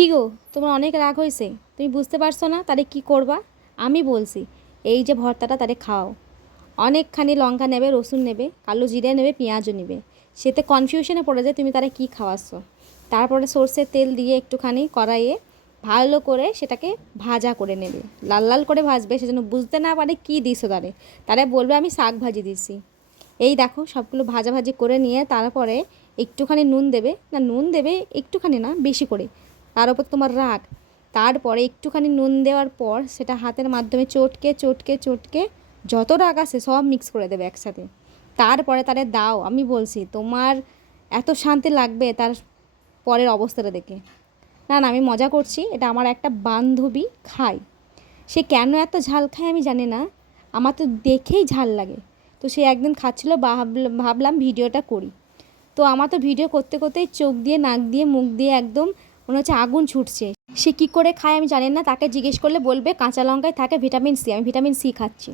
কী গো, তোমার অনেক রাগ হয়েছে, তুমি বুঝতে পারছো না তারে কি করবা? আমি বলছি, এই যে ভর্তাটা তারে খাও। অনেকখানি লঙ্কা নেবে, রসুন নেবে, কালো জিরে নেবে, পেঁয়াজও নেবে। সেতে কনফিউশনে পড়ে যায় তুমি তারে কি খাওয়াচ্ছ। তারপরে সর্ষের তেল দিয়ে একটুখানি কড়াইয়ে ভালো করে সেটাকে ভাজা করে নেবে, লাল লাল করে ভাজবে, সেজন্য বুঝতে না পারে কী দিছো তারে। তারে বলবে আমি শাক ভাজি দিছি। এই দেখো সবগুলো ভাজাভাজি করে নিয়ে তারপরে একটুখানি নুন দেবে, না নুন দেবে একটুখানি না বেশি করে, তার উপর তোমার রাগ। তারপরে একটুখানি নুন দেওয়ার পর সেটা হাতের মাধ্যমে চটকে চটকে চটকে যত রাগ আছে সব মিক্স করে দেবে একসাথে। তারপরে তারে দাও, আমি বলছি তোমার এত শান্তি লাগবে তার পরের অবস্থাটা দেখে। না না, আমি মজা করছি, এটা আমার একটা বান্ধবী খায়। সে কেন এত ঝাল খায় আমি জানি না, আমার তো দেখেই ঝাল লাগে। তো সে একদিন খাচ্ছিল, ভাবলাম ভিডিওটা করি। তো আমার তো ভিডিও করতে করতেই চোখ দিয়ে, নাক দিয়ে, মুখ দিয়ে একদম মনে হচ্ছে আগুন ছুটছে। সে কী করে খায় আমি জানি না, তাকে জিজ্ঞেস করলে বলবে কাঁচা লঙ্কায় থাকে ভিটামিন সি, আমি ভিটামিন সি খাচ্ছি।